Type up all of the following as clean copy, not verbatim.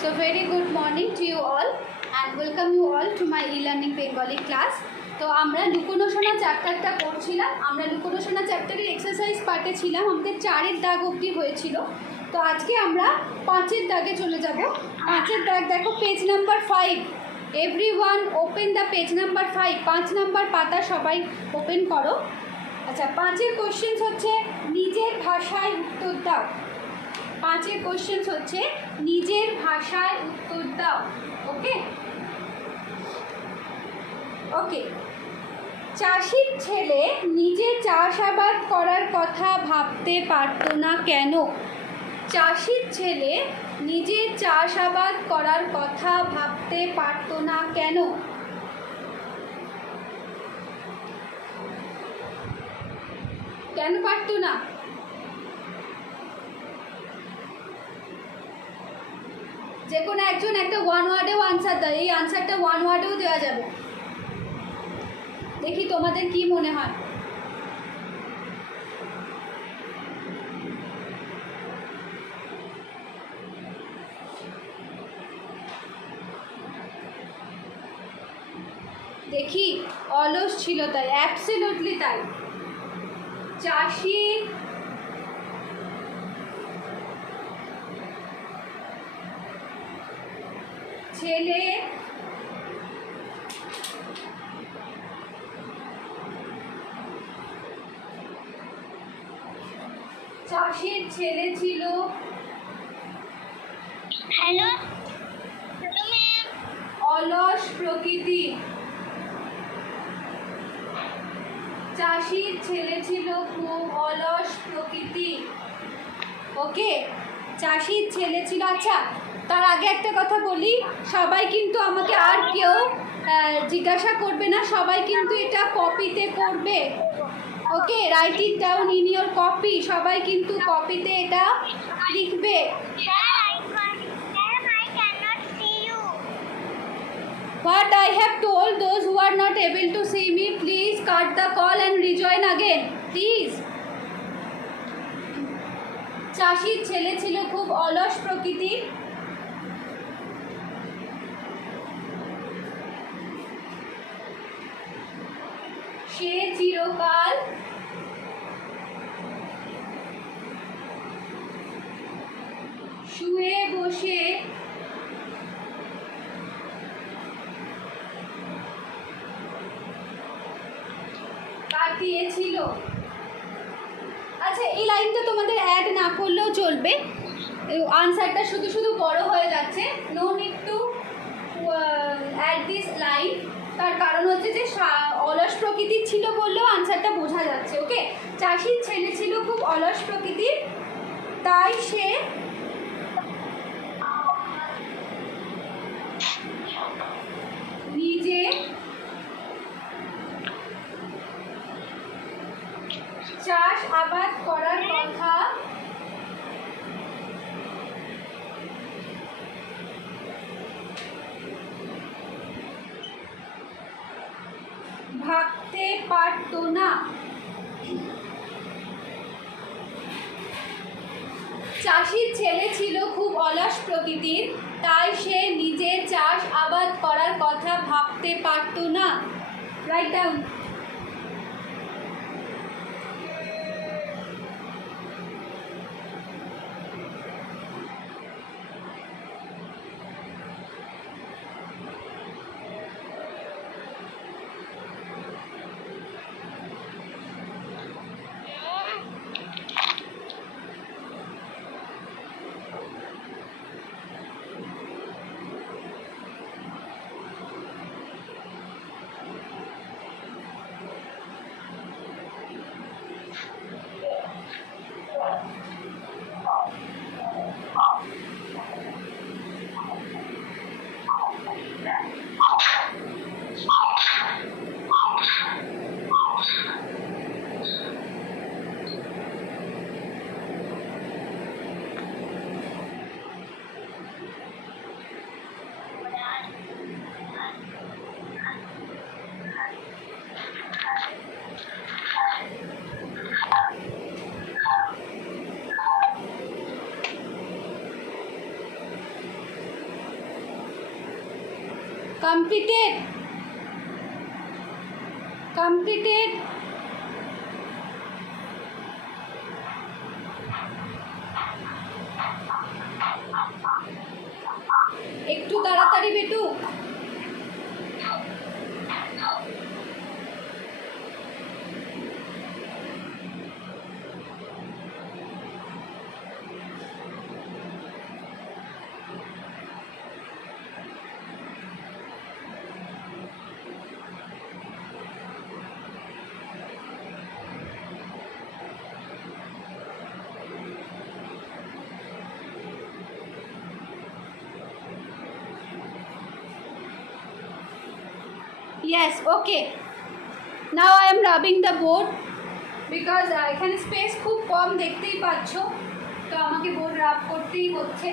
So very good morning to you all and welcome you all to my e-learning Bengali class. তো আমরা লুকোনোশোনা চ্যাপ্টারটা পড়ছিলাম। আমরা লুকোনোশোনা চ্যাপ্টারের এক্সারসাইজ পার্টে ছিলাম। আমাদের 4-এর দাগ অবধি হয়েছিল। তো আজকে আমরা 5-এর দাগে চলে যাব। 5-এর দাগ দেখো, page number 5। Everyone open the page number 5। 5 number পাতা সবাই ওপেন করো। আচ্ছা, 5-এর কোশ্চেন্স হচ্ছে নিজের ভাষায় উত্তর দাও। 5-এর কোশ্চেন্স হচ্ছে নিজের ভাষায় উত্তর দাও। ওকে ওকে চাষির ছেলে নিজে চাষাবাদ করার কথা ভাবতে পারত না কেন? চাষির ছেলে নিজে চাষাবাদ করার কথা ভাবতে পারত না কেন? কেন পারত না? যে কোনো একজন একটা ওয়ান ওয়ার্ডেও আনসার দেয়। এই আনসারটা ওয়ান ওয়ার্ডেও দেওয়া যাবে। দেখি তোমাদের কি মনে হয়। দেখি, অলস ছিল তাই, অ্যাবসলিউটলি তাই। চাষি ছেলে চাষির ছেলে ছিল অলস প্রকৃতি। চাষির ছেলে ছিল খুব অলস প্রকৃতি। ওকে, চাষির ছেলে ছিল। আচ্ছা, তার আগে একটা কথা বলি, সবাই কিন্তু আমাকে আর কেউ জিজ্ঞাসা করবে না, সবাই কিন্তু এটা কপিতে করবে। Okay, write it down in your copy. সবাই কিন্তু কপিতে এটা লিখবে। What I have told those who are not able to see me, please cut the call and rejoin again, please. চাষির ছেলে ছিল খুব অলস প্রকৃতির। সে চিরকাল শুয়ে বসে কাটিয়েছিল। আচ্ছা, এই লাইনটা তোমাদের অ্যাড না করলেও চলবে, আনসারটা শুধু শুধু বড় হয়ে যাচ্ছে। No need to add this line. তার কারণ হচ্ছে যে অলস প্রকৃতির ছিল বললেও আনসারটা বোঝা যাচ্ছে। ওকে, চাষির ছেলে ছিল খুব অলস প্রকৃতির, তাই সে নিজে চাষ আবাদ করার কথা ভাবতে পারত না। চাষির ছেলে ছিল খুব অলস প্রকৃতির, তাই সে নিজে চাষ আবাদ করার কথা ভাবতে পারত না। Write down. completed, completed. একটু তাড়াতাড়ি বেটু। Yes, okay. Now I am rubbing the board because এখানে স্পেস খুব কম দেখতেই পাচ্ছ, তো আমাকে বোর্ড রাব করতেই হচ্ছে।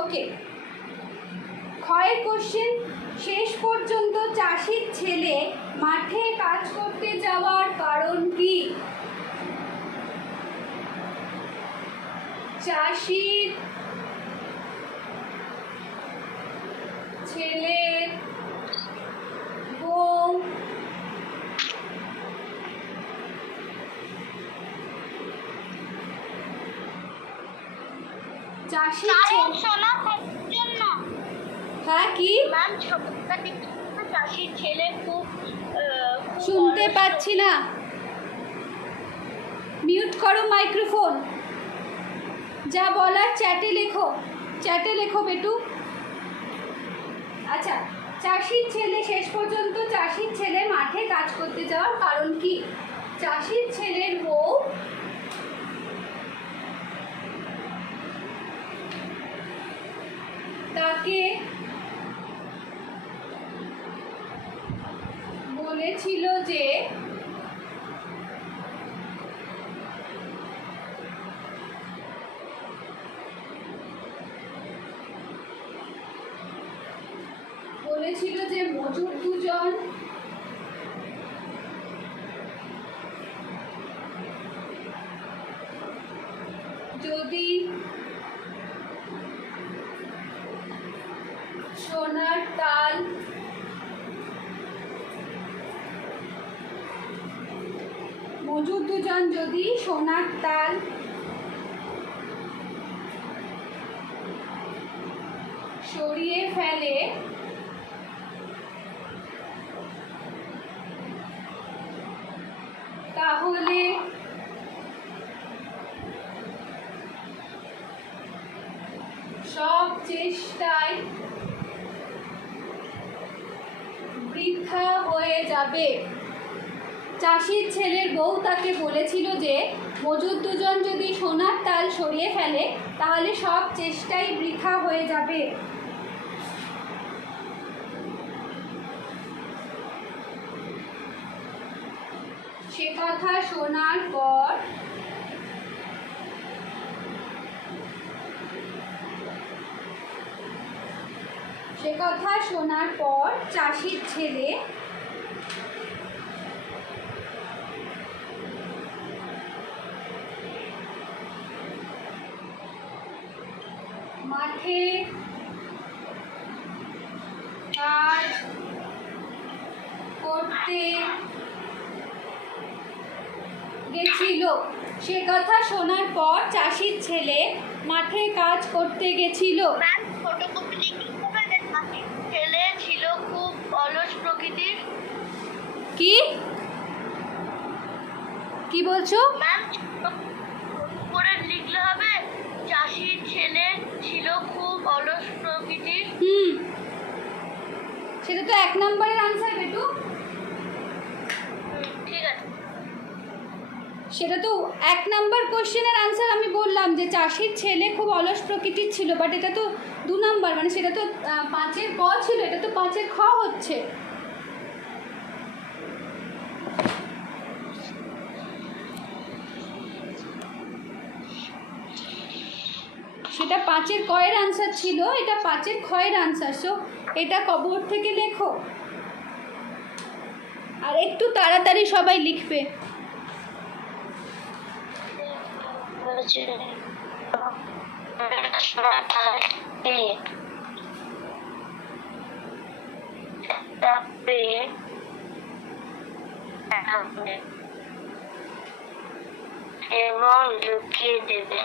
ওকে, ক্ষয়ের কোশ্চেন। শেষ পর্যন্ত চাষির ছেলে মাঠে কাজ করতে যাওয়ার কারণ কি? চাষির ছেলের বউ চাষির জন্য। হ্যাঁ কি ম্যাম, চাষির ছেলে খুব শুনতে পাচ্ছি না, মিউট করো মাইক্রোফোন। যা বলার চ্যাটে লেখো, চ্যাটে লেখো বেটু। আচ্ছা, চাষির ছেলে, শেষ পর্যন্ত চাষির ছেলে মাঠে কাজ করতে যাওয়ার কারণ কি? চাষির ছেলের বউ তাকে বলেছিল যে মজুর দুজন যদি সোনার তাল মজুর দুজন যদি সোনার তাল সরিয়ে ফেলে তাহলে সব চেষ্টায় বৃথা হয়ে যাবে। চাষির ছেলের বউ তাকে বলেছিল যে মজুর দুজন যদি সোনার তাল সরিয়ে ফেলে তাহলে সব চেষ্টাই বৃথা হয়ে যাবে। সে কথা শোনার পর চাষির ছেলে মাঠে কাজ করতে গেছিল। সে কথা শোনার পর চাষির ছেলে মাঠে কাজ করতে গেছিল। ছেলে ছিল খুব অলস প্রকৃতির। কি বলছো ম্যাম? করে লিখলে হবে চাষির ছেলে ছিল খুব অলস প্রকৃতির। সেটা তো 1 নম্বরের আনসার বেটু। ঠিক আছে, সেটা তো 1 নম্বর কোশ্চেনের আনসার আমি বললাম যে চাষির ছেলে খুব অলস প্রকৃতির ছিল, বাট এটা তো 2 নম্বর, মানে সেটা তো 5-এর ক ছিল, এটা তো 5-এর খ হচ্ছে। সেটা 5-এর ক এর আনসার ছিল, এটা 5-এর খ এর আনসার। সো এটা কবর থেকে লেখো। আর একটু তাড়াতাড়ি সবাই লিখবে। এবং লুকিয়ে দেবে।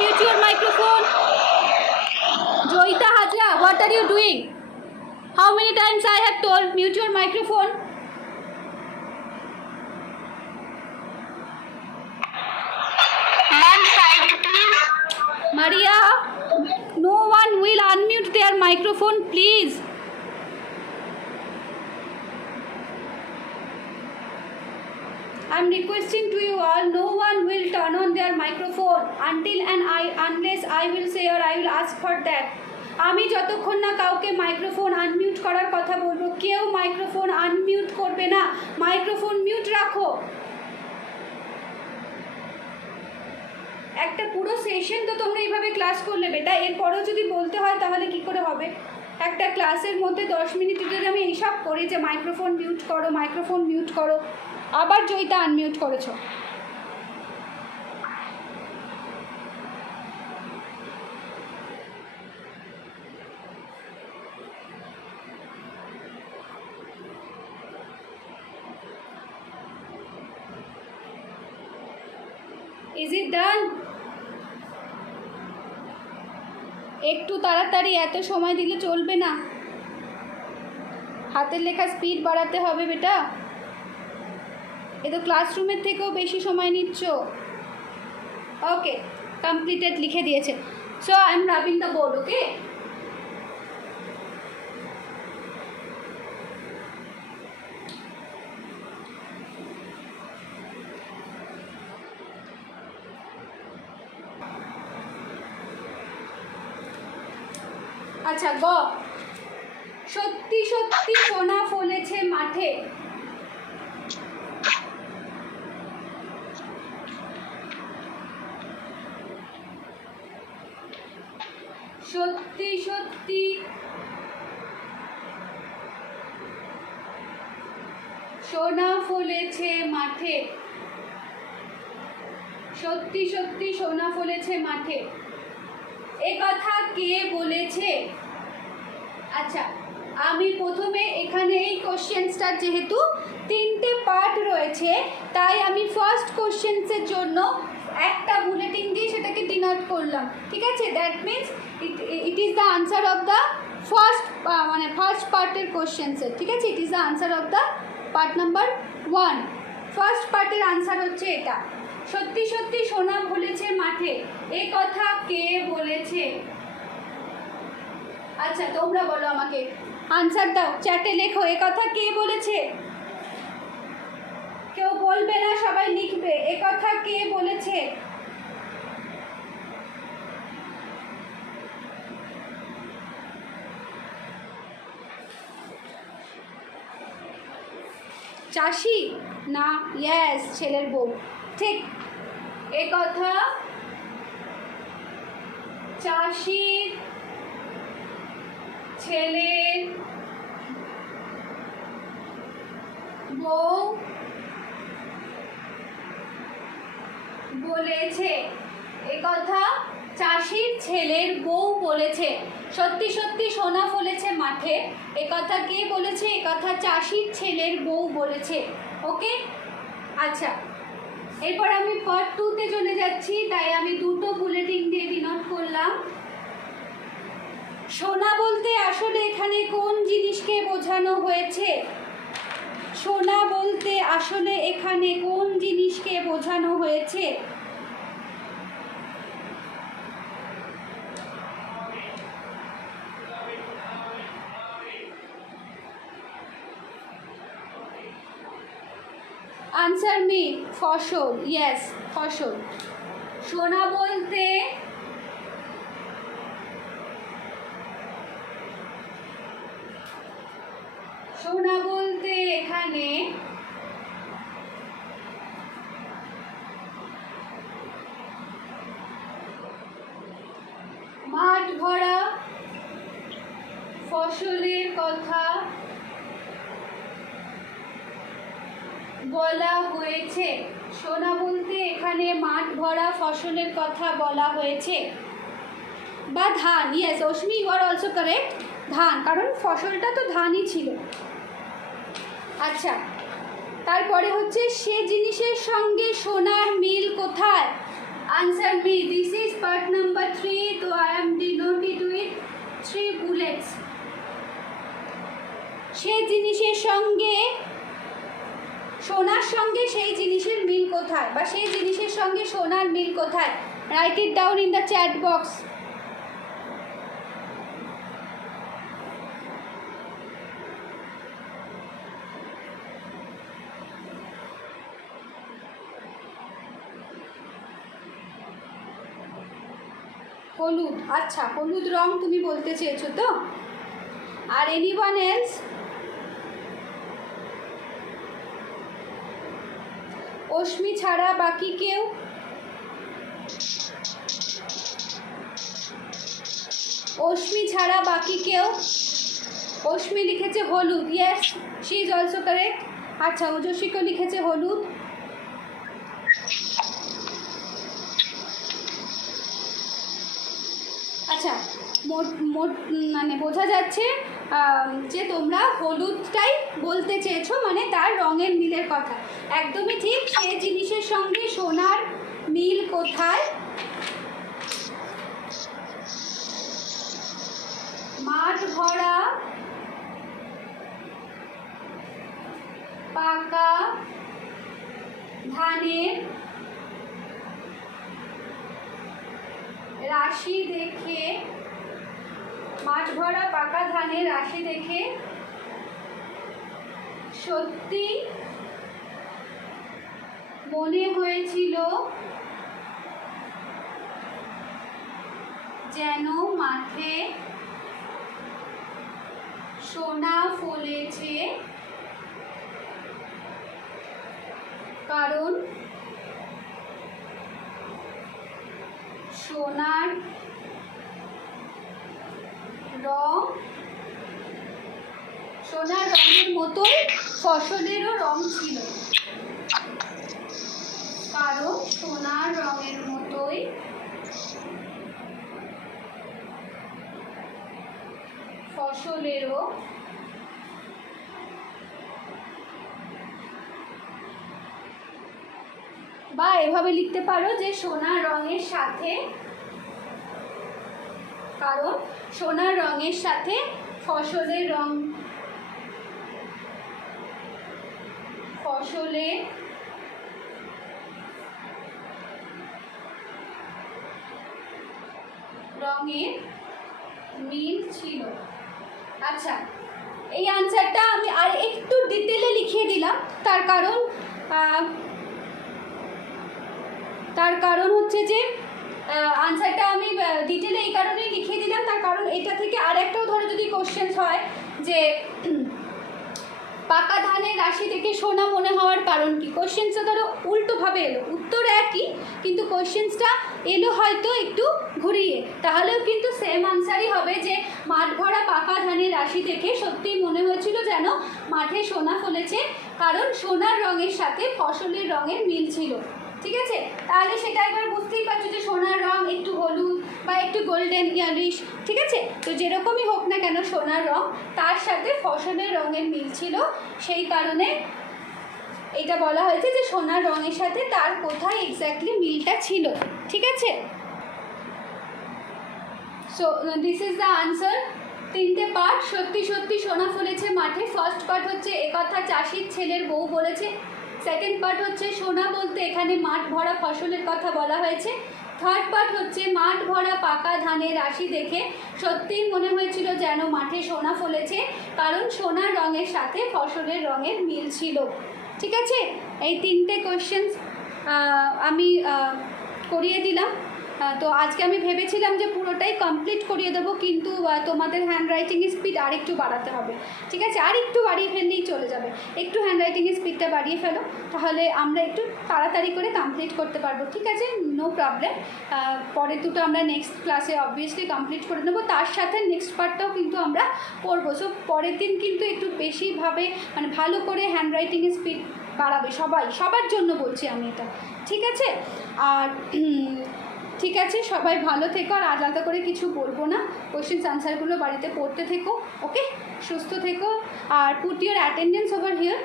Mute your microphone. Joyita Hajra, what are you doing? How many times I have told mute your microphone? Ma'am, side please. Maria, no one will unmute their microphone, please. I'm requesting to you all, no one will turn on their microphone unless I will say or I will ask for that. আমি যতক্ষণ না কাউকে microphone unmute করার কথা বলবো, কেউ microphone unmute করবে না, মাইক্রোফোন মিউট রাখো। একটা পুরো সেশন তো তোমরা এইভাবে ক্লাস করলে বেটা, এরপরেও যদি বলতে হয় তাহলে কি করে হবে? একটা ক্লাসের মধ্যে 10 মিনিট যদি আমি এইসব করি যে মাইক্রোফোন মিউট করো, মাইক্রোফোন মিউট করো, আবার জয়িতা আনমিউট করেছো। Is it done? একটু তাড়াতাড়ি, এত সময় দিলে চলবে না, হাতের লেখা স্পিড বাড়াতে হবে বেটা। এ তো ক্লাসরুমের থেকেও বেশি সময় নিচ্ছ। ওকে, কমপ্লিটেড লিখে দিয়েছে। So I am rubbing the board, okay? আচ্ছা, গ, সত্যি সত্যি সোনা ফলেছে মাঠে। সত্যি সত্যি সোনা ফলেছে মাঠে। সত্যি সত্যি সোনা ফলেছে মাঠে, এ কথা কে বলেছে? আচ্ছা, আমি প্রথমে এখানে এই কোশ্চেন্সটার যেহেতু 3টে পার্ট রয়েছে, তাই আমি ফার্স্ট কোশ্চেন্সের জন্য একটা বুলেটিন দিয়ে সেটাকে ডিনোট করলাম, ঠিক আছে? That means it is the answer of the first পার্টের কোশ্চেন্সের, ঠিক আছে? It is the answer of the part number 1। First পার্টের আনসার হচ্ছে এটা, সত্যি সত্যি সোনা ফলেছে মাঠে, এ কথা কে বলেছে? আচ্ছা, তোমরা বলো, আমাকে আনসার দাও, চ্যাটে লেখো, এ কথা কে বলেছে? কেউ বলবে না, সবাই লিখবে, এ কথা কে বলেছে? চাষি না? ইয়েস, ছেলের বউ, ঠিক। এ কথা চাষির ছেলের বউ বলেছে। এ কথা চাষির ছেলের বউ বলেছে। সত্যি সত্যি সোনা ফলেছে মাঠে, এ কথা কে বলেছে? এ কথা চাষির ছেলের বউ বলেছে। ওকে, আচ্ছা, এরপর আমি পার্ট 2-তে চলে যাচ্ছি, তাই আমি দুটো বুলেটিন দিয়ে ডিনোট করলাম। সোনা বলতে আসলে এখানে কোন জিনিসকে বোঝানো হয়েছে? সোনা বলতে আসলে এখানে কোন জিনিসকে বোঝানো হয়েছে? Answer me. ফসল, ইয়েস ফসল। সোনা বলতে এখানে মাঠ ভরা ফসলের কথা বলা হয়েছে। সোনা বলতে এখানে মাঠ ভরা ফসলের কথা বলা হয়েছে। বা ধান, yes Ashmi, you are also correct, ধান, কারণ ফসলটা তো ধানই ছিল। আচ্ছা, তারপরে হচ্ছে সে জিনিসের সঙ্গে সোনার মিল কোথায়? Answer me. This is part number 3, তো I am denoted with 3 bullets. সে জিনিসের সঙ্গে সোনার সঙ্গে সেই জিনিসের মিল কোথায়, বা সেই জিনিসের সঙ্গে সোনার মিল কোথায়? Right it down in the chat box. হলুদ, আচ্ছা হলুদ রং তুমি বলতে চেয়েছো তো। আর এনিওয়ান এলস? অশ্মি ছাড়া বাকি কেউ? অশ্মি ছাড়া বাকি কেউ? অশ্মি লিখেছে হলুদ, yes she is also correct. আচ্ছা, ওজস্বিকেও লিখেছে হলুদ। আচ্ছা, মানে বোঝা যাচ্ছে যে তোমরা হলুদটাই বলতে চেয়েছো, মানে তার রঙের মিলের কথা। একদমই ঠিক। সে জিনিসের সঙ্গে সোনার মিল কোথায়? মাঠ ভরা পাকা ধানের রাশি দেখে, মাঠ ভরা পাকা ধানের রাশি দেখে সত্যি মনে হয়েছিল যেন মাঠে সোনা ফলেছে, কারণ সোনার রঙের মতোই ফসলেরও রং ছিল। কারণ সোনার রঙের মতোই ফসলেরও বা এভাবে লিখতে পারো যে সোনার রঙের সাথে, কারণ সোনার রঙের সাথে ফসলের রঙের মিল ছিল। আচ্ছা, এই আনসারটা আমি আর একটু ডিটেলে লিখিয়ে দিলাম, তার কারণ হচ্ছে যে আনসারটা আমি ডিটেলে এই কারণেই লিখিয়ে দিলাম, তার কারণ এটা থেকে আর একটাও ধরো যদি কোশ্চেন হয় যে পাকা ধানের রাশি থেকে সোনা মনে হওয়ার কারণ কি, কোশ্চেন্সটা ধরো উল্টোভাবে এলো, উত্তর একই কিন্তু কোশ্চেন্সটা এলো হয়তো একটু ঘুরিয়ে, তাহলেও কিন্তু সেম আনসারই হবে যে মাঠ ভরা পাকা ধানের রাশি থেকে সত্যি মনে হয়েছিল যেন মাঠে সোনা ফলেছে, কারণ সোনার রঙের সাথে ফসলের রঙের মিল ছিল। ঠিক আছে, তাহলে সেটা একবার বুঝতেই পারছো যে সোনার রং একটু হলুদ বা একটু গোল্ডেন ইয়ারিশ। ঠিক আছে, তো যেরকমই হোক না কেন সোনার রং তার সাথে ফসলের রঙের মিল ছিল, সেই কারণে এটা বলা হয়েছে যে সোনার রঙের সাথে তার কোথায় এক্স্যাক্টলি মিলটা ছিল। ঠিক আছে, so this is the answer. 3টে পার্ট। সত্যি সত্যি সোনা ফলেছে মাঠে। ফার্স্ট পার্ট হচ্ছে একথা চাষির ছেলের বউ বলেছে। সেকেন্ড পার্ট হচ্ছে সোনা বলতে এখানে মাঠ ভরা ফসলের কথা বলা হয়েছে। থার্ড পার্ট হচ্ছে মাঠ ভরা পাকা ধানের রাশি দেখে সত্যিই মনে হয়েছিল যেন মাঠে সোনা ফলেছে, কারণ সোনার রঙের সাথে ফসলের রঙের মিল ছিল। ঠিক আছে, এই 3টে কোয়েশ্চেন্স আমি করিয়ে দিলাম। তো আজকে আমি ভেবেছিলাম যে পুরোটাই কমপ্লিট করিয়ে দেবো, কিন্তু তোমাদের হ্যান্ডরাইটিংয়ের স্পিড আরেকটু বাড়াতে হবে। ঠিক আছে, আর একটু বাড়িয়ে ফেললেই চলে যাবে। একটু হ্যান্ডরাইটিংয়ের স্পিডটা বাড়িয়ে ফেলো, তাহলে আমরা একটু তাড়াতাড়ি করে কমপ্লিট করতে পারবো। ঠিক আছে, নো প্রবলেম। পরের দুটো আমরা নেক্সট ক্লাসে অবভিয়াসলি কমপ্লিট করে নেবো, তার সাথে নেক্সট পার্টটাও কিন্তু আমরা করবো। সো পরের দিন কিন্তু একটু বেশিভাবে মানে ভালো করে হ্যান্ডরাইটিংয়ের স্পিড বাড়াবে সবার জন্য বলছি আমি এটা। ঠিক আছে, আর ঠিক আছে, সবাই ভালো থেকো, আর আলাদা করে কিছু বলবো না। কোয়েশ্চেন্স আনসারগুলো বাড়িতে পড়তে থেকো। ওকে, সুস্থ থেকো, আর put your attendance over here.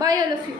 Bye all of you.